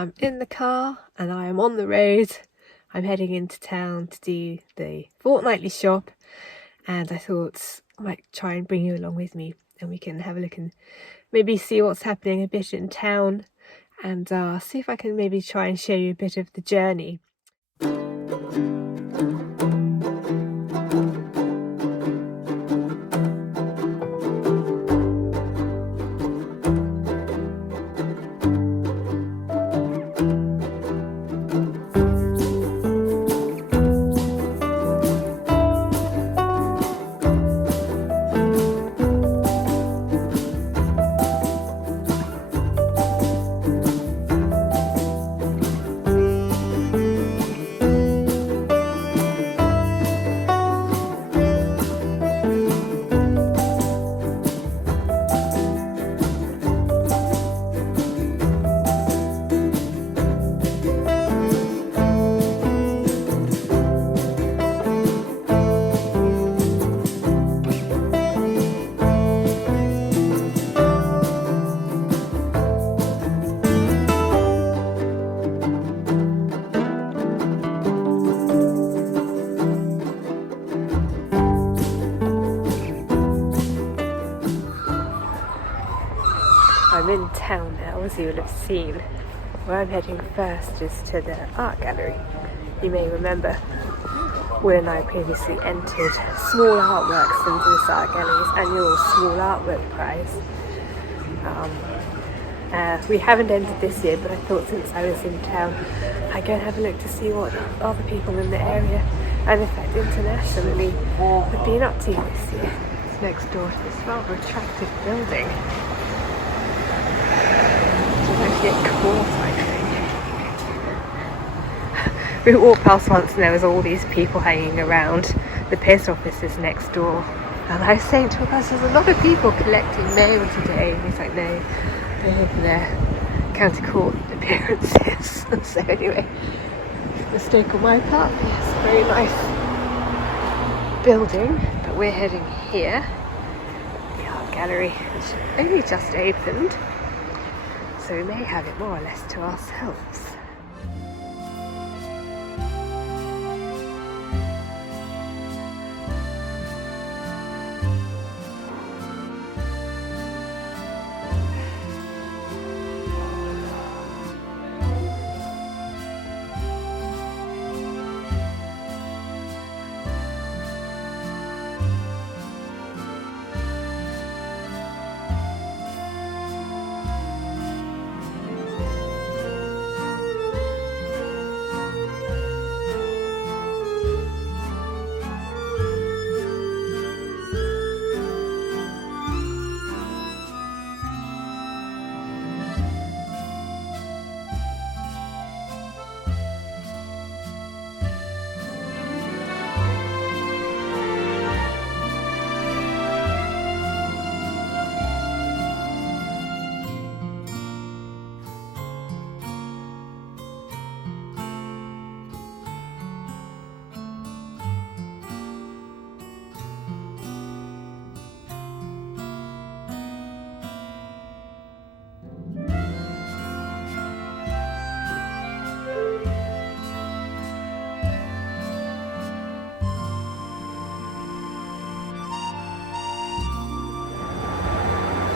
am in the car and I am on the road. I'm heading into town to do the fortnightly shop, and I thought I might try and bring you along with me and we can have a look and maybe see what's happening a bit in town, and see if I can maybe try and show you a bit of the journey. I'm in town now, as you will have seen. Where I'm heading first is to the art gallery. You may remember Will and I previously entered small artworks into this art gallery's annual small artwork prize. We haven't entered this year, but I thought since I was in town I'd go and have a look to see what other people in the area, and in fact internationally, have been up to this year. It's next door to this rather attractive building. Get caught, I think. We walked past once and there was all these people hanging around. The post office is next door, and I was saying to us, there's a lot of people collecting mail today, and he's like, no, they're here for their county court appearances. So anyway, mistake on my part. Yes, very nice building, but we're heading here, the art gallery, which only just opened, so we may have it more or less to ourselves.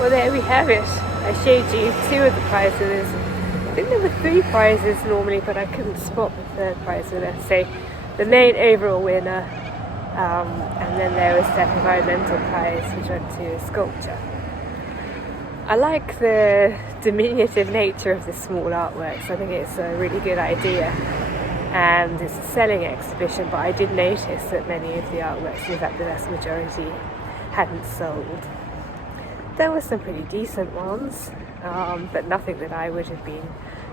Well, there we have it. I showed you two of the prizes. I think there were 3 prizes normally, but I couldn't spot the third prize winner. So the main overall winner, and then there was that environmental prize, which went to sculpture. I like the diminutive nature of the small artworks. I think it's a really good idea, and it's a selling exhibition, but I did notice that many of the artworks, in fact the vast majority, hadn't sold. There were some pretty decent ones, but nothing that I would have been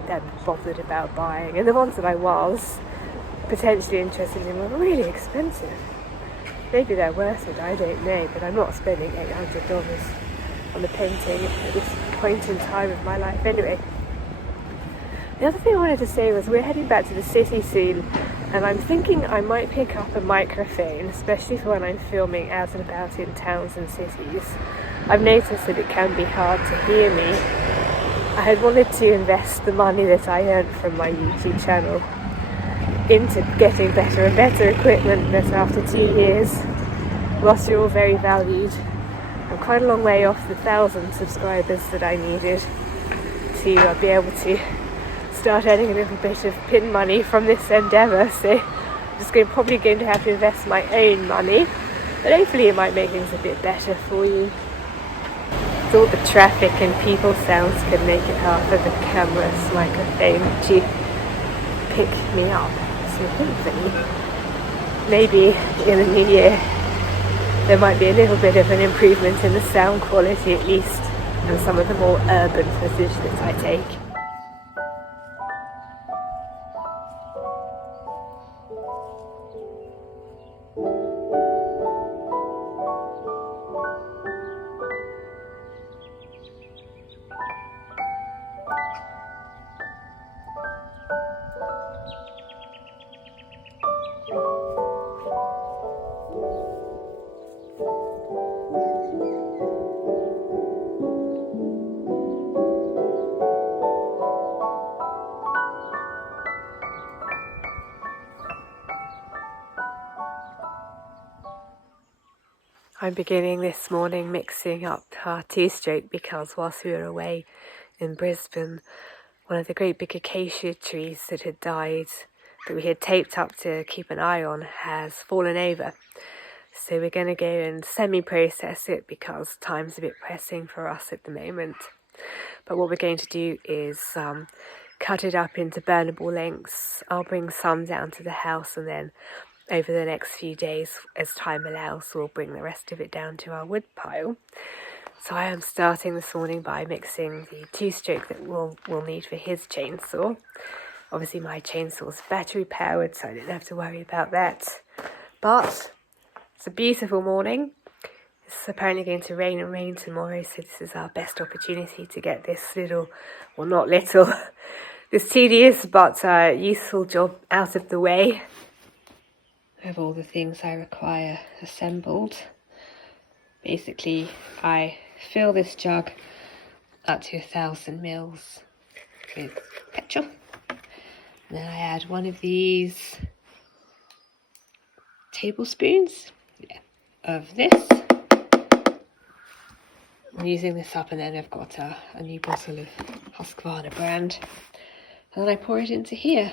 that bothered about buying. And the ones that I was potentially interested in were really expensive. Maybe they're worth it, I don't know, but I'm not spending $800 on a painting at this point in time of my life anyway. The other thing I wanted to say was we're heading back to the city soon, and I'm thinking I might pick up a microphone, especially for when I'm filming out and about in towns and cities. I've noticed that it can be hard to hear me I had wanted to invest the money that I earned from my YouTube channel into getting better and better equipment, but after 2 years, whilst you're all very valued, I'm quite a long way off the 1,000 subscribers that I needed to be able to start earning a little bit of pin money from this endeavour. So I'm just probably going to have to invest my own money, but hopefully it might make things a bit better for you. All the traffic and people sounds can make it hard for the camera's microphone to pick me up. So hopefully, maybe in the new year, there might be a little bit of an improvement in the sound quality at least, and some of the more urban footage that I take. I'm beginning this morning mixing up our two-stroke because whilst we were away in Brisbane, one of the great big acacia trees that had died, that we had taped up to keep an eye on, has fallen over. So we're going to go and semi-process it because time's a bit pressing for us at the moment. But what we're going to do is cut it up into burnable lengths. I'll bring some down to the house, and then over the next few days, as time allows, we'll bring the rest of it down to our wood pile. So I am starting this morning by mixing the two-stroke that we'll need for his chainsaw. Obviously my chainsaw is battery powered, so I don't have to worry about that. But it's a beautiful morning. It's apparently going to rain and rain tomorrow, so this is our best opportunity to get this this tedious but useful job out of the way. I have all the things I require assembled. Basically, I fill this jug up to 1,000 mils with petrol. And then I add one of these tablespoons of this. I'm using this up, and then I've got a new bottle of Husqvarna brand. And then I pour it into here.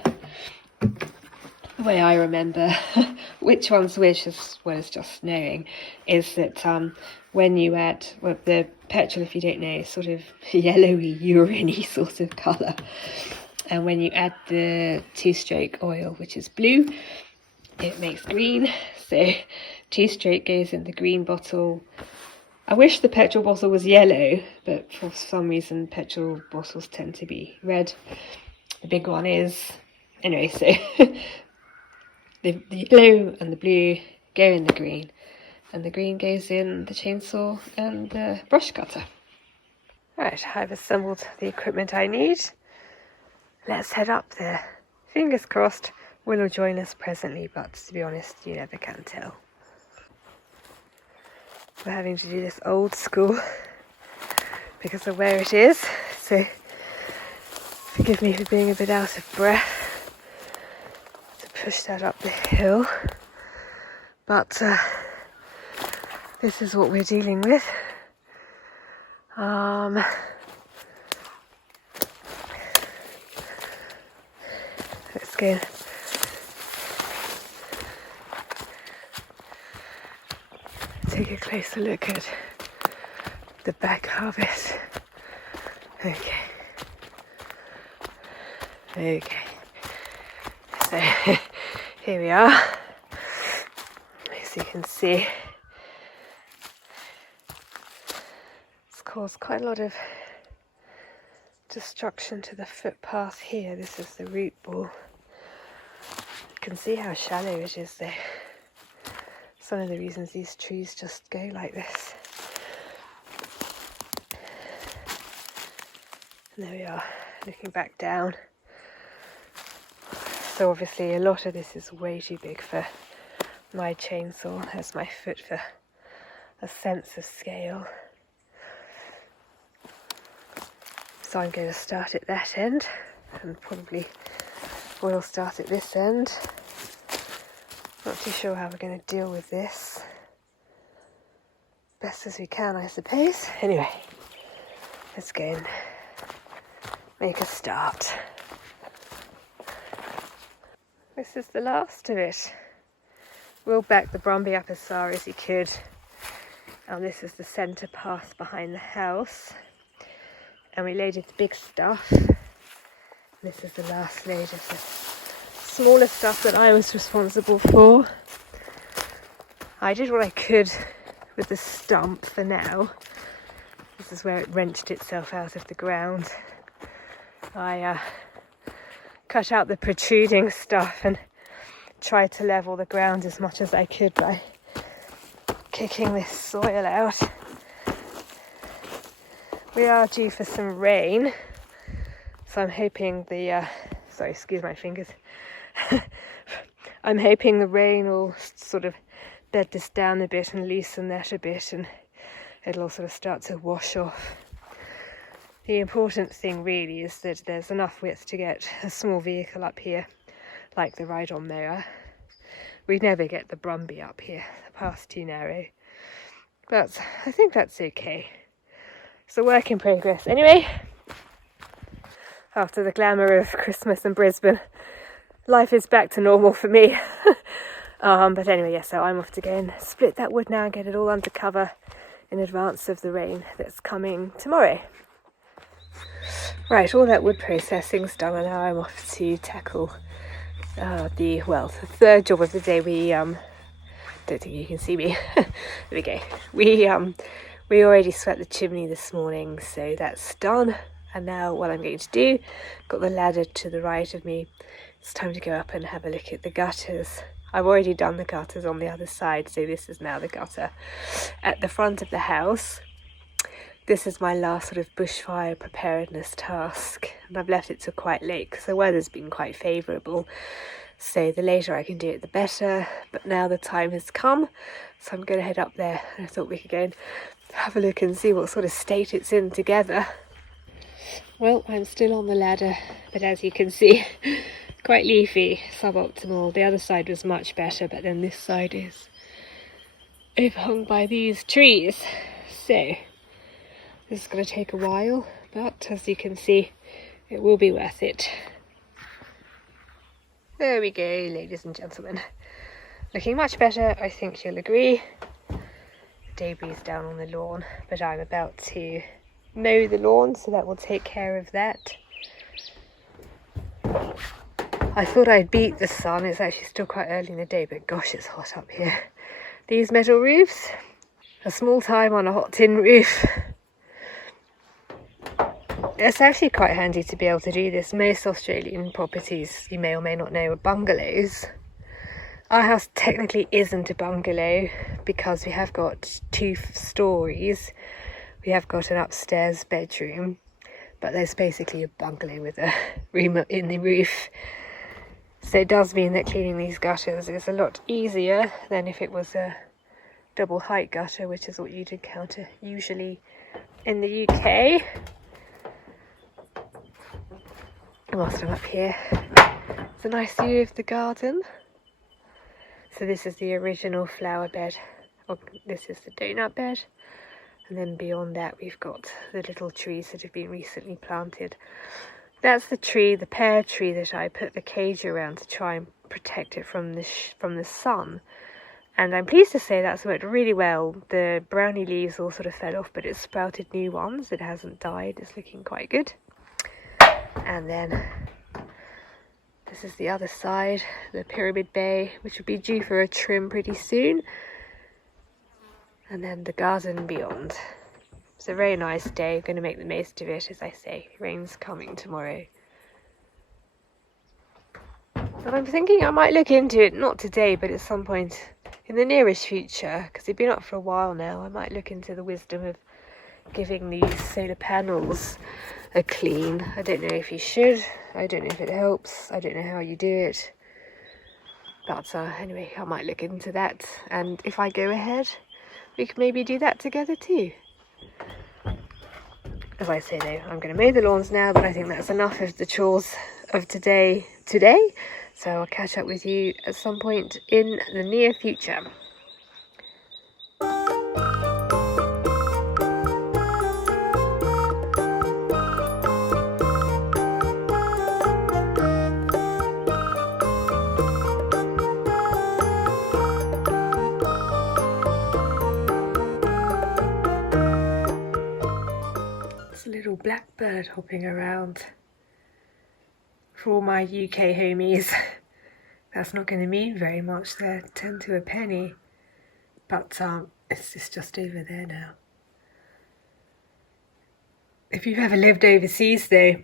The way I remember which one's which, as well as just knowing, is that when you add the petrol, if you don't know, is sort of yellowy, urine-y sort of colour. And when you add the two-stroke oil, which is blue, it makes green. So two-stroke goes in the green bottle. I wish the petrol bottle was yellow, but for some reason petrol bottles tend to be red. The big one is. Anyway, so the yellow and the blue go in the green, and the green goes in the chainsaw and the brush cutter. Right, I've assembled the equipment I need. Let's head up there. Fingers crossed, Will will join us presently, but to be honest, you never can tell. We're having to do this old school because of where it is, so forgive me for being a bit out of breath to push that up the hill, but this is what we're dealing with. Let's go. Take a closer look at the back of it. Okay. So here we are. As you can see, it's caused quite a lot of destruction to the footpath here. This is the root ball. You can see how shallow it is there. It's one of the reasons these trees just go like this. And there we are, looking back down. So obviously a lot of this is way too big for my chainsaw. There's my foot for a sense of scale. So I'm going to start at that end, and probably we'll start at this end. Not too sure how we're going to deal with this. Best as we can, I suppose. Anyway, let's go and make a start. This is the last of it. We'll back the Brumby up as far as he could. And this is the centre path behind the house. And we loaded the big stuff. This is the last load of the smaller stuff that I was responsible for. I did what I could with the stump for now. This is where it wrenched itself out of the ground. I cut out the protruding stuff and tried to level the ground as much as I could by kicking this soil out. We are due for some rain, so I'm hoping the sorry, excuse my fingers. I'm hoping the rain will sort of bed this down a bit and loosen that a bit, and it'll all sort of start to wash off. The important thing really is that there's enough width to get a small vehicle up here, like the ride-on mower. We'd never get the Brumby up here, the path's too narrow. But I think that's okay. It's a work in progress. Anyway, after the glamour of Christmas in Brisbane, life is back to normal for me. But anyway, yeah, so I'm off to go and split that wood now and get it all under cover in advance of the rain that's coming tomorrow. Right, all that wood processing's done, and now I'm off to tackle the third job of the day. We don't think you can see me. There we go. We already swept the chimney this morning, so that's done. And now what I'm going to do, got the ladder to the right of me. It's time to go up and have a look at the gutters. I've already done the gutters on the other side, so this is now the gutter at the front of the house. This is my last sort of bushfire preparedness task, and I've left it till quite late because the weather's been quite favourable. So the later I can do it, the better. But now the time has come, so I'm going to head up there. And I thought we could go and have a look and see what sort of state it's in together. Well, I'm still on the ladder, but as you can see, quite leafy, suboptimal. The other side was much better, but then this side is overhung by these trees. So this is going to take a while, but as you can see, it will be worth it. There we go, ladies and gentlemen. Looking much better, I think you'll agree. Debris down on the lawn, but I'm about to mow the lawn, so that will take care of that. I thought I'd beat the sun. It's actually still quite early in the day, but gosh, it's hot up here. These metal roofs, a small time on a hot tin roof. It's actually quite handy to be able to do this. Most Australian properties, you may or may not know, are bungalows. Our house technically isn't a bungalow because we have got 2 stories. We have got an upstairs bedroom, but there's basically a bungalow with a room in the roof. So it does mean that cleaning these gutters is a lot easier than if it was a double height gutter, which is what you'd encounter usually in the UK. Whilst I'm up here, it's a nice view of the garden. So this is the original flower bed, or this is the donut bed, and then beyond that we've got the little trees that have been recently planted. That's the tree, the pear tree, that I put the cage around to try and protect it from the sun. And I'm pleased to say that's worked really well. The brownie leaves all sort of fell off, but it sprouted new ones. It hasn't died. It's looking quite good. And then this is the other side, the pyramid bay, which will be due for a trim pretty soon. And then the garden beyond. It's a very nice day. I'm going to make the most of it, as I say. Rain's coming tomorrow. But I'm thinking I might look into it, not today, but at some point in the nearest future, because they've been up for a while now. I might look into the wisdom of giving these solar panels a clean. I don't know if you should. I don't know if it helps. I don't know how you do it. But anyway, I might look into that. And if I go ahead, we could maybe do that together too. As I say though, I'm going to mow the lawns now, but I think that's enough of the chores of today. So I'll catch up with you at some point in the near future. There's a little blackbird hopping around. For all my UK homies, that's not going to mean very much. They're 10 to a penny, but it's just over there now. If you've ever lived overseas though,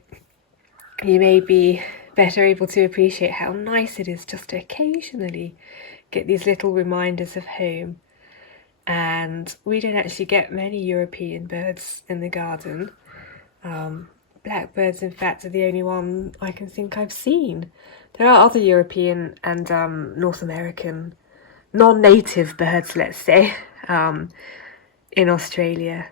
you may be better able to appreciate how nice it is just to occasionally get these little reminders of home. And we don't actually get many European birds in the garden. Blackbirds, in fact, are the only one I can think I've seen. There are other European and North American non-native birds, let's say, in Australia.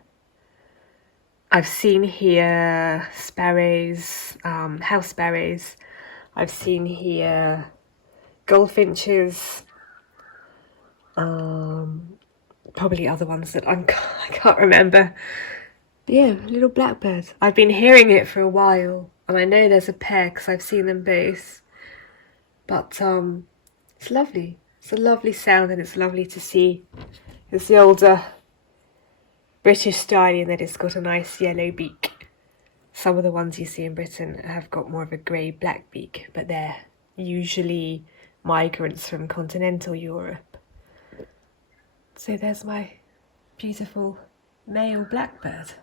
I've seen here sparrows, house sparrows. I've seen here goldfinches, probably other ones that I can't remember. But yeah, little blackbirds. I've been hearing it for a while, and I know there's a pair because I've seen them both. But it's lovely. It's a lovely sound, and it's lovely to see. It's the older British stallion that has got a nice yellow beak. Some of the ones you see in Britain have got more of a grey-black beak, but they're usually migrants from continental Europe. So there's my beautiful male blackbird.